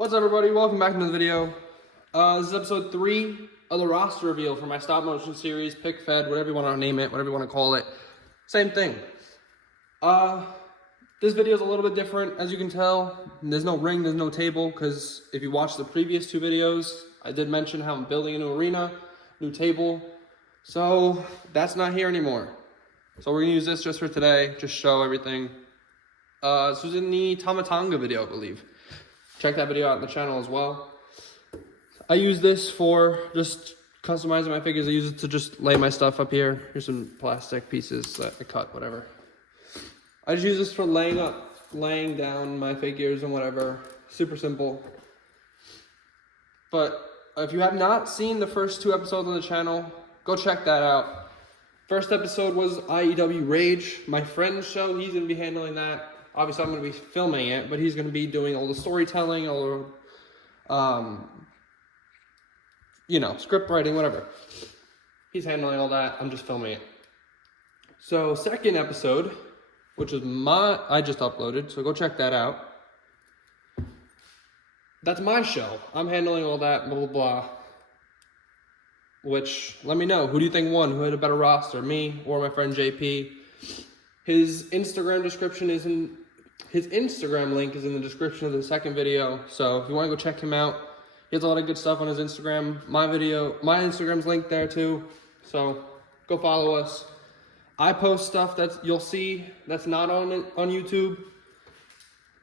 What's up, everybody? Welcome back to another video. This is episode 3 of the roster reveal for my stop motion series, Pick Fed, whatever you want to name it, whatever you want to call it. Same thing. This video is a little bit different, as you can tell. There's no ring, there's no table, because if you watch the previous 2 videos, I did mention how I'm building a new arena, new table. So that's not here anymore. So we're gonna use this just for today, just show everything. This was in the Tamatanga video, I believe. Check that video out on the channel as well. I use this for just customizing my figures. I use it to just lay my stuff up here. Here's some plastic pieces that I cut, whatever. I just use this for laying down my figures and whatever. Super simple. But if you have not seen the first 2 episodes on the channel, go check that out. First episode was IEW Rage, my friend's show. He's gonna be handling that. Obviously, I'm going to be filming it, but he's going to be doing all the storytelling, all the, script writing, whatever. He's handling all that. I'm just filming it. So, second episode, which is I just uploaded, so go check that out. That's my show. I'm handling all that, blah, blah, blah. Which, let me know. Who do you think won? Who had a better roster, me or my friend JP? His Instagram link is in the description of the second video. So if you want to go check him out, he has a lot of good stuff on his Instagram. My Instagram's linked there too. So go follow us. I post stuff that you'll see that's not on YouTube.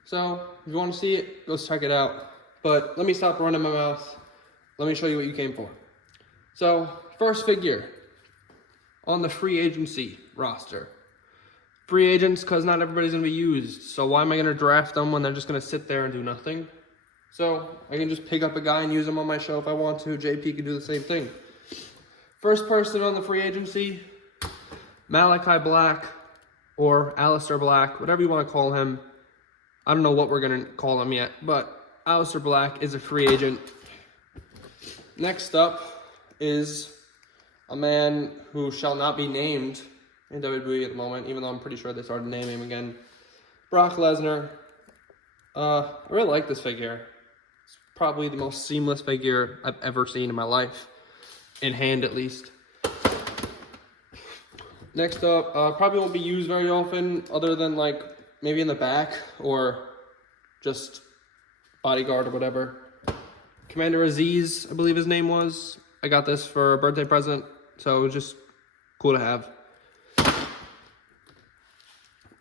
So if you want to see it, go check it out. But let me stop running my mouth. Let me show you what you came for. So first figure on the free agency roster. Free agents, because not everybody's going to be used. So why am I going to draft them when they're just going to sit there and do nothing? So I can just pick up a guy and use him on my show if I want to. JP can do the same thing. First person on the free agency, Malachi Black or Aleister Black, whatever you want to call him. I don't know what we're going to call him yet, but Aleister Black is a free agent. Next up is a man who shall not be named in WWE at the moment, even though I'm pretty sure they started naming him again. Brock Lesnar. I really like this figure. It's probably the most seamless figure I've ever seen in my life. In hand, at least. Next up, probably won't be used very often, other than like maybe in the back or just bodyguard or whatever. Commander Aziz, I believe his name was. I got this for a birthday present, so it was just cool to have.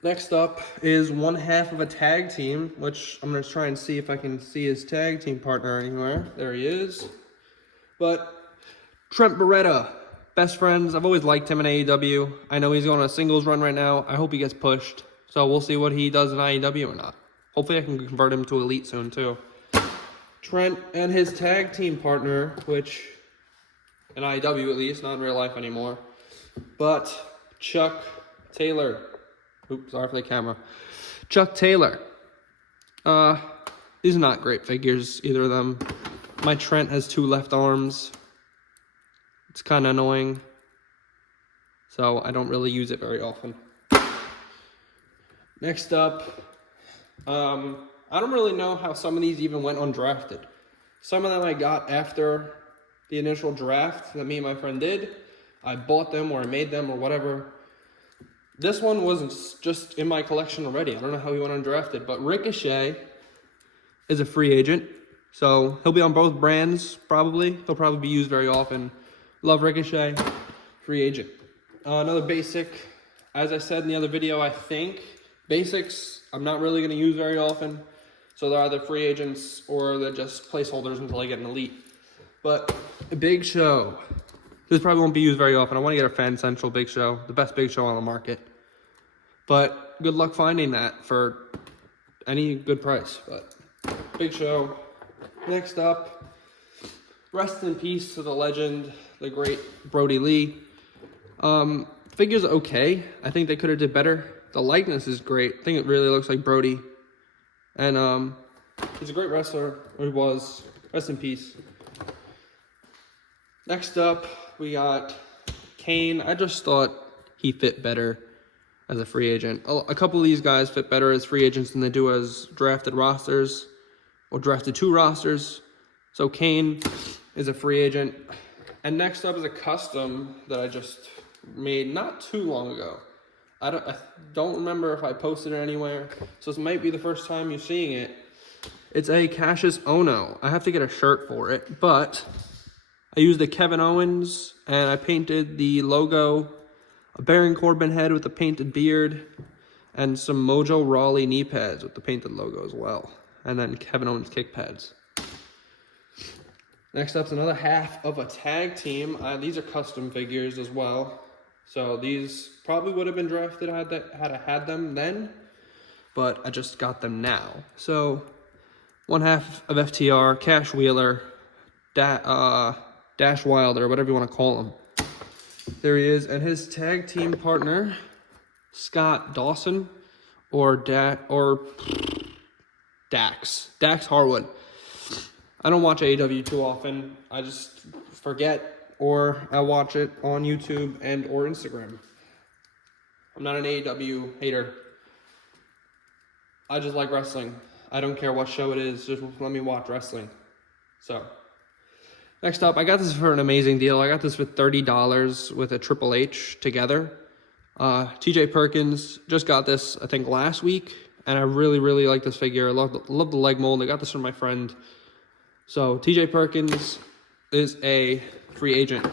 Next up is one half of a tag team, which I'm going to try and see if I can see his tag team partner anywhere. There he is. But Trent Beretta, best friends. I've always liked him in AEW. I know he's going on a singles run right now. I hope he gets pushed. So we'll see what he does in AEW or not. Hopefully I can convert him to Elite soon too. Trent and his tag team partner, which in AEW at least, not in real life anymore. But Chuck Taylor. Oops, sorry for the camera. Chuck Taylor. These are not great figures, either of them. My Trent has 2 left arms. It's kind of annoying. So I don't really use it very often. Next up, I don't really know how some of these even went undrafted. Some of them I got after the initial draft that me and my friend did. I bought them or I made them or whatever. This one wasn't just in my collection already. I don't know how he went undrafted, but Ricochet is a free agent. So he'll be on both brands, probably. He'll probably be used very often. Love Ricochet, free agent. Another basic, as I said in the other video, I think basics I'm not really going to use very often. So they're either free agents or they're just placeholders until I get an Elite. But a Big Show. This probably won't be used very often. I want to get a Fan Central Big Show, the best Big Show on the market. But good luck finding that for any good price. But Big Show. Next up, rest in peace to the legend, the great Brody Lee. Figure's okay. I think they could have did better. The likeness is great. I think it really looks like Brody. And he's a great wrestler, or he was. Rest in peace. Next up, we got Kane. I just thought he fit better as a free agent. A couple of these guys fit better as free agents than they do as drafted rosters. or drafted 2 rosters. So Kane is a free agent. And next up is a custom that I just made not too long ago. I don't remember if I posted it anywhere, so this might be the first time you're seeing it. It's a Cassius Ohno. I have to get a shirt for it, but I used the Kevin Owens, and I painted the logo, a Baron Corbin head with a painted beard, and some Mojo Rawley knee pads with the painted logo as well, and then Kevin Owens kick pads. Next up's another half of a tag team. These are custom figures as well. So these probably would have been drafted had I had them then, but I just got them now. So one half of FTR, Cash Wheeler, Dash Wilder, whatever you want to call him. There he is, and his tag team partner, Scott Dawson, or Dax Harwood. I don't watch AEW too often. I just forget, or I watch it on YouTube and or Instagram. I'm not an AEW hater. I just like wrestling. I don't care what show it is, just let me watch wrestling. So, next up, I got this for an amazing deal. I got this for $30 with a Triple H together. TJ Perkins just got this, I think, last week, and I really, really like this figure. I love the leg mold. I got this from my friend. So, TJ Perkins is a free agent.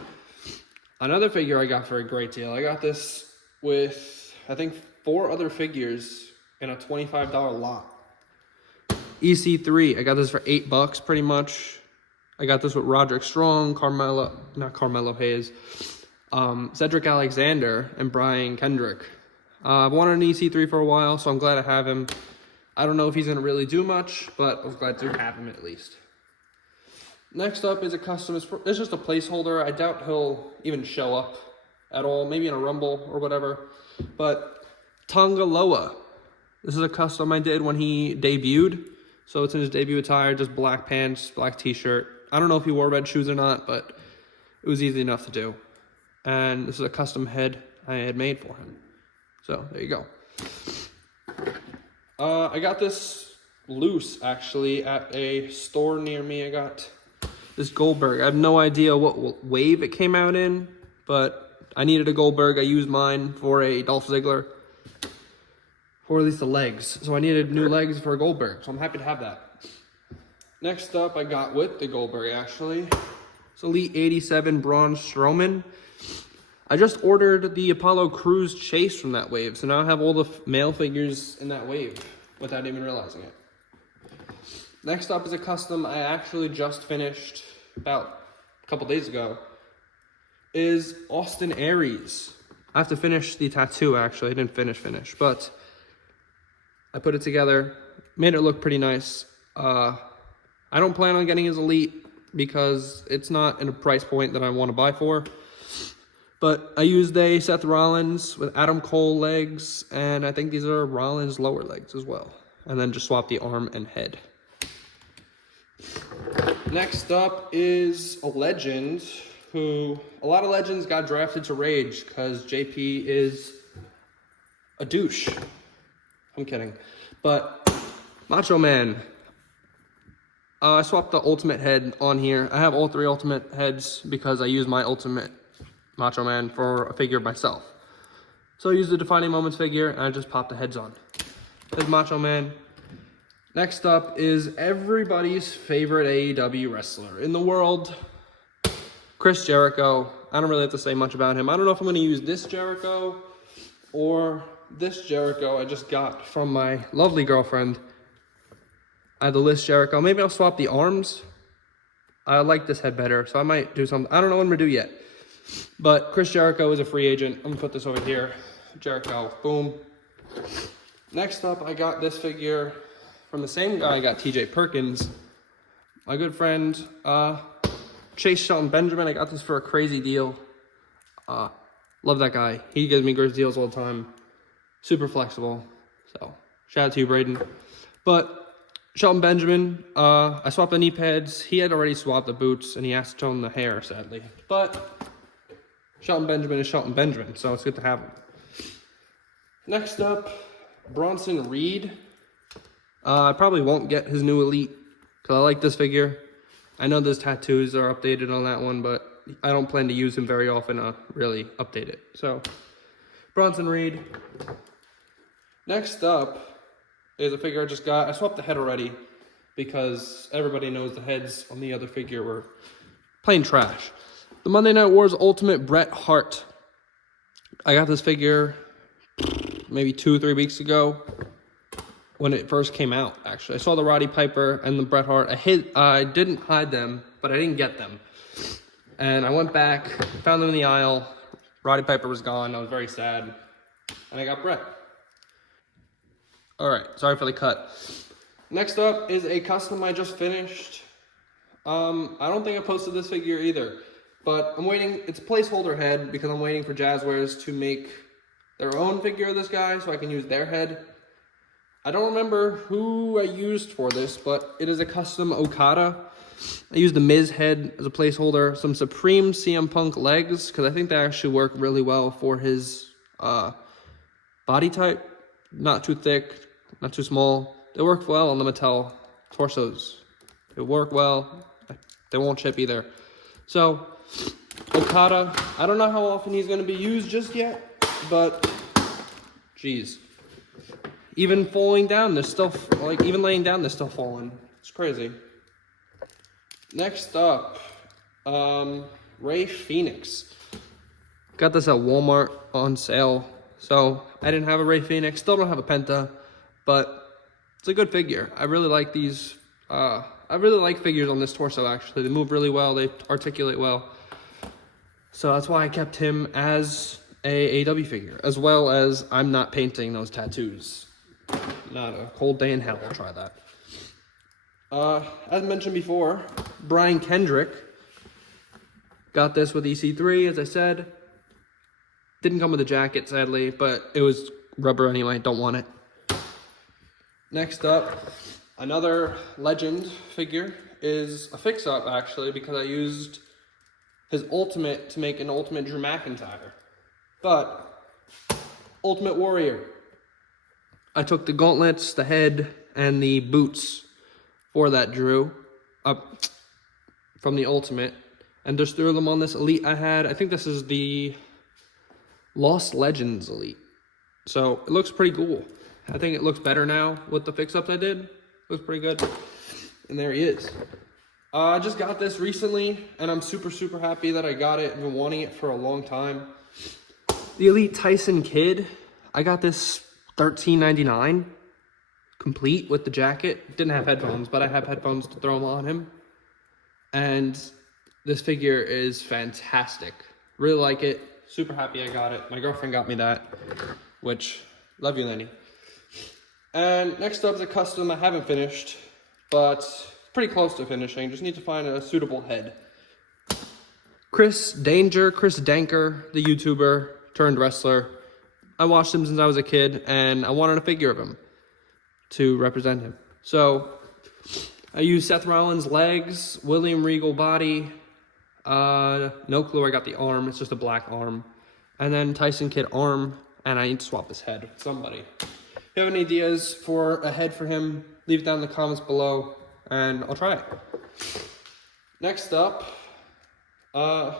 Another figure I got for a great deal. I got this with, I think, 4 other figures in a $25 lot. EC3, I got this for $8 pretty much. I got this with Roderick Strong, Carmelo Hayes, Cedric Alexander, and Brian Kendrick. I've wanted an EC3 for a while, so I'm glad I have him. I don't know if he's going to really do much, but I was glad to have him at least. Next up is a custom. It's just a placeholder. I doubt he'll even show up at all, maybe in a Rumble or whatever. But Tonga Loa. This is a custom I did when he debuted. So it's in his debut attire, just black pants, black t-shirt. I don't know if he wore red shoes or not, but it was easy enough to do. And this is a custom head I had made for him. So there you go. I got this loose, actually, at a store near me. I got this Goldberg. I have no idea what wave it came out in, but I needed a Goldberg. I used mine for a Dolph Ziggler, or at least the legs. So I needed new legs for a Goldberg, so I'm happy to have that. Next up, I got with the Goldberg, actually. It's Elite 87 Braun Strowman. I just ordered the Apollo Crews Chase from that wave, so now I have all the male figures in that wave without even realizing it. Next up is a custom I actually just finished about a couple days ago. Is Austin Aries. I have to finish the tattoo, actually. I didn't finish, but I put it together, made it look pretty nice. I don't plan on getting his Elite because it's not in a price point that I want to buy for. But I used a Seth Rollins with Adam Cole legs, and I think these are Rollins lower legs as well. And then just swap the arm and head. Next up is a legend who, a lot of legends got drafted to Rage because JP is a douche. I'm kidding. But Macho Man. I swapped the Ultimate head on here. I have all 3 Ultimate heads because I use my Ultimate Macho Man for a figure myself. So I used the Defining Moments figure and I just popped the heads on. There's Macho Man. Next up is everybody's favorite AEW wrestler in the world, Chris Jericho. I don't really have to say much about him. I don't know if I'm going to use this Jericho or this Jericho I just got from my lovely girlfriend. I have the List Jericho. Maybe I'll swap the arms. I like this head better, so I might do something. I don't know what I'm going to do yet. But Chris Jericho is a free agent. I'm going to put this over here. Jericho. Boom. Next up, I got this figure from the same guy I got, TJ Perkins. My good friend, Chase Shelton Benjamin. I got this for a crazy deal. Love that guy. He gives me great deals all the time. Super flexible. So, shout out to you, Braden. But Shelton Benjamin, I swapped the knee pads. He had already swapped the boots, and he asked to tone the hair, sadly. But Shelton Benjamin is Shelton Benjamin, so it's good to have him. Next up, Bronson Reed. I probably won't get his new Elite because I like this figure. I know those tattoos are updated on that one, but I don't plan to use him very often to really update it. So, Bronson Reed. Next up is a figure I just got. I swapped the head already because everybody knows the heads on the other figure were plain trash. The Monday Night Wars Ultimate Bret Hart. I got this figure maybe 2 or 3 weeks ago when it first came out, actually. I saw the Roddy Piper and the Bret Hart. I didn't hide them, but I didn't get them. And I went back, found them in the aisle. Roddy Piper was gone. I was very sad. And I got Bret. All right, sorry for the cut. Next up is a custom I just finished. I don't think I posted this figure either, but I'm waiting. It's a placeholder head because I'm waiting for Jazzwares to make their own figure of this guy so I can use their head. I don't remember who I used for this, but it is a custom Okada. I used the Miz head as a placeholder, some Supreme CM Punk legs, because I think they actually work really well for his body type. Not too thick, not too small. They work well on the Mattel torsos. They work well. They won't chip either. So, Okada, I don't know how often he's going to be used just yet, but, geez. Even falling down, there's still, like, even laying down, there's still falling. It's crazy. Next up, Rey Fenix. Got this at Walmart on sale. So, I didn't have a Rey Fenix, still don't have a Penta, but it's a good figure. I really like these, I really like figures on this torso, actually. They move really well, they articulate well. So that's why I kept him as a AEW figure, as well as I'm not painting those tattoos. Not a cold day in hell, I'll try that. As mentioned before, Brian Kendrick. Got this with EC3, as I said. Didn't come with a jacket, sadly, but it was rubber anyway, don't want it. Next up, another legend figure is a fix-up, actually, because I used his Ultimate to make an Ultimate Drew McIntyre. But, Ultimate Warrior. I took the gauntlets, the head, and the boots for that Drew up from the Ultimate, and just threw them on this Elite I had. I think this is the Lost Legends Elite. So, it looks pretty cool. I think it looks better now with the fix-ups I did. Looks pretty good. And there he is. I just got this recently, and I'm super, super happy that I got it. I've been wanting it for a long time. The Elite Tyson Kidd. I got this $13.99, complete with the jacket. Didn't have headphones, but I have headphones to throw them on him. And this figure is fantastic. Really like it. Super happy I got it. My girlfriend got me that, which, love you, Lenny. And next up is a custom I haven't finished, but pretty close to finishing. Just need to find a suitable head. Chris Danker, the YouTuber turned wrestler. I watched him since I was a kid, and I wanted a figure of him to represent him. So I used Seth Rollins' legs, William Regal body. No clue where I got the arm. It's just a black arm. And then Tyson Kidd arm, and I need to swap his head with somebody. If you have any ideas for a head for him, leave it down in the comments below, and I'll try it. Next up, I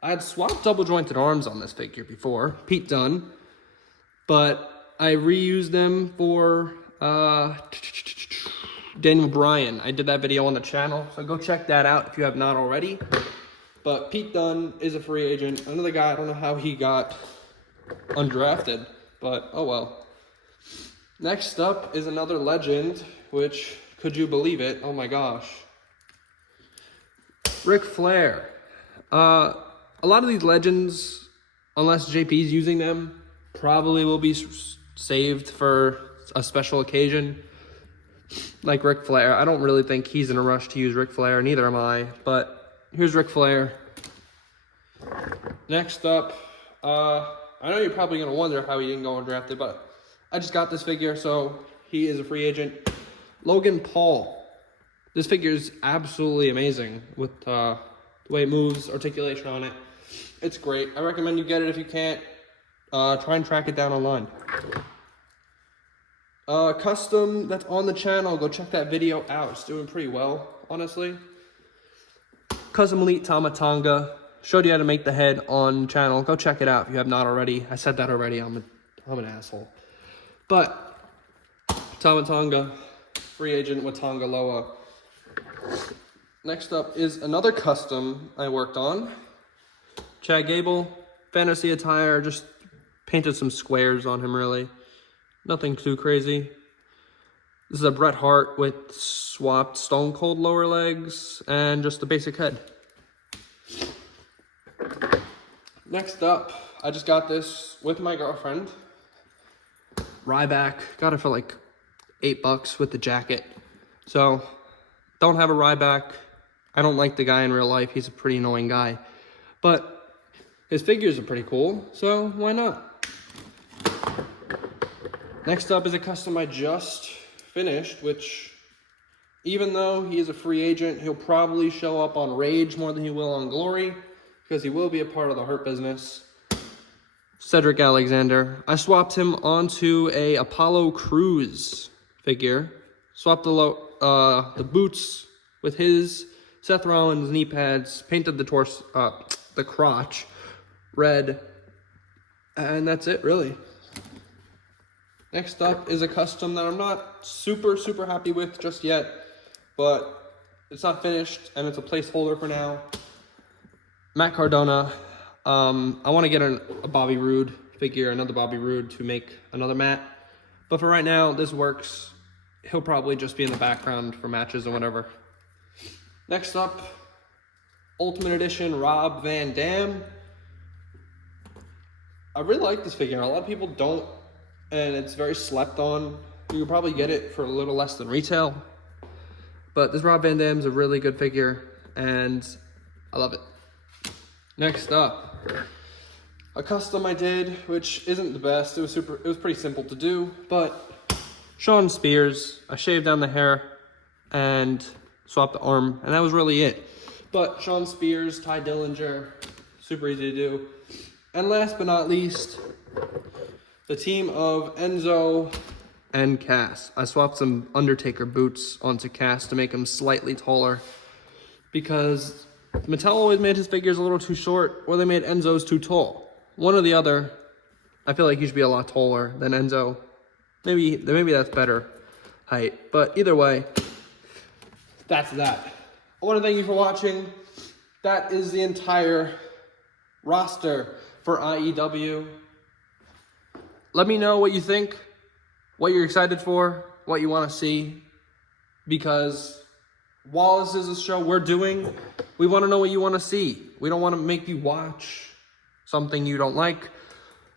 had swapped double jointed arms on this figure before, Pete Dunne, but I reused them for Daniel Bryan. I did that video on the channel, so go check that out if you have not already. But Pete Dunne is a free agent. Another guy, I don't know how he got undrafted, but oh well. Next up is another legend, which, could you believe it? Oh my gosh. Ric Flair. A lot of these legends, unless JP's using them, probably will be saved for a special occasion. Like Ric Flair. I don't really think he's in a rush to use Ric Flair, neither am I, but here's Ric Flair. Next up, I know you're probably going to wonder how he didn't go undrafted, but I just got this figure, so he is a free agent. Logan Paul. This figure is absolutely amazing with the way it moves, articulation on it. It's great. I recommend you get it if you can't. Try and track it down online. Custom that's on the channel, go check that video out. It's doing pretty well, honestly. Custom Elite Tama Tonga. Showed you how to make the head on channel. Go check it out if you have not already. I said that already. I'm an asshole. But Tama Tonga, free agent with Tonga Loa. Next up is another custom I worked on. Chad Gable, fantasy attire. Just painted some squares on him, really. Nothing too crazy. This is a Bret Hart with swapped Stone Cold lower legs and just the basic head. Next up, I just got this with my girlfriend. Ryback, got it for like $8 with the jacket. So, don't have a Ryback. I don't like the guy in real life. He's a pretty annoying guy. But his figures are pretty cool, so why not? Next up is a custom I just finished, which even though he is a free agent, he'll probably show up on Rage more than he will on Glory, because he will be a part of the Hurt Business. Cedric Alexander. I swapped him onto a Apollo Crews figure. Swapped the boots with his Seth Rollins knee pads. Painted the torso, the crotch red, and that's it really. Next up is a custom that I'm not super happy with just yet, but it's not finished and it's a placeholder for now. Matt Cardona. I want to get a Bobby Roode figure, another Bobby Roode, to make another Matt. But for right now, this works. He'll probably just be in the background for matches or whatever. Next up, Ultimate Edition Rob Van Dam. I really like this figure. A lot of people don't, and it's very slept on. You can probably get it for a little less than retail. But this Rob Van Dam's a really good figure, and I love it. Next up, a custom I did, which isn't the best. It was pretty simple to do, but Shawn Spears. I shaved down the hair and swapped the arm, and that was really it. But Shawn Spears, Ty Dillinger, super easy to do. And last but not least, the team of Enzo and Cass. I swapped some Undertaker boots onto Cass to make him slightly taller, because Mattel always made his figures a little too short, or they made Enzo's too tall. One or the other. I feel like he should be a lot taller than Enzo. Maybe that's better height. But either way, that's that. I want to thank you for watching. That is the entire roster for IEW. Let me know what you think, what you're excited for, what you want to see, because while this is a show we're doing, we want to know what you want to see. We don't want to make you watch something you don't like.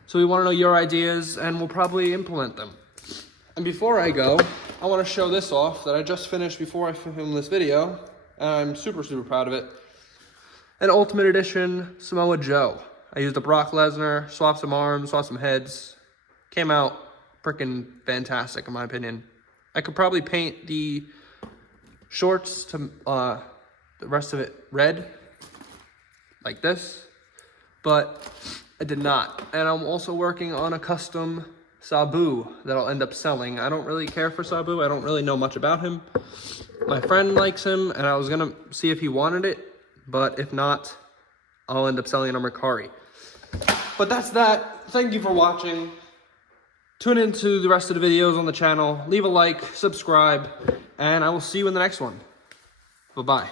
So we want to know your ideas, and we'll probably implement them. And before I go, I want to show this off that I just finished before I filmed this video. And I'm super proud of it. An Ultimate Edition Samoa Joe. I used a Brock Lesnar, swapped some arms, swapped some heads. Came out freaking fantastic, in my opinion. I could probably paint the shorts to the rest of it red, like this, but I did not. And I'm also working on a custom Sabu that I'll end up selling. I don't really care for Sabu. I don't really know much about him. My friend likes him, and I was gonna see if he wanted it, but if not, I'll end up selling it on Mercari. But that's that. Thank you for watching. Tune into the rest of the videos on the channel. Leave a like, subscribe, and I will see you in the next one. Bye-bye.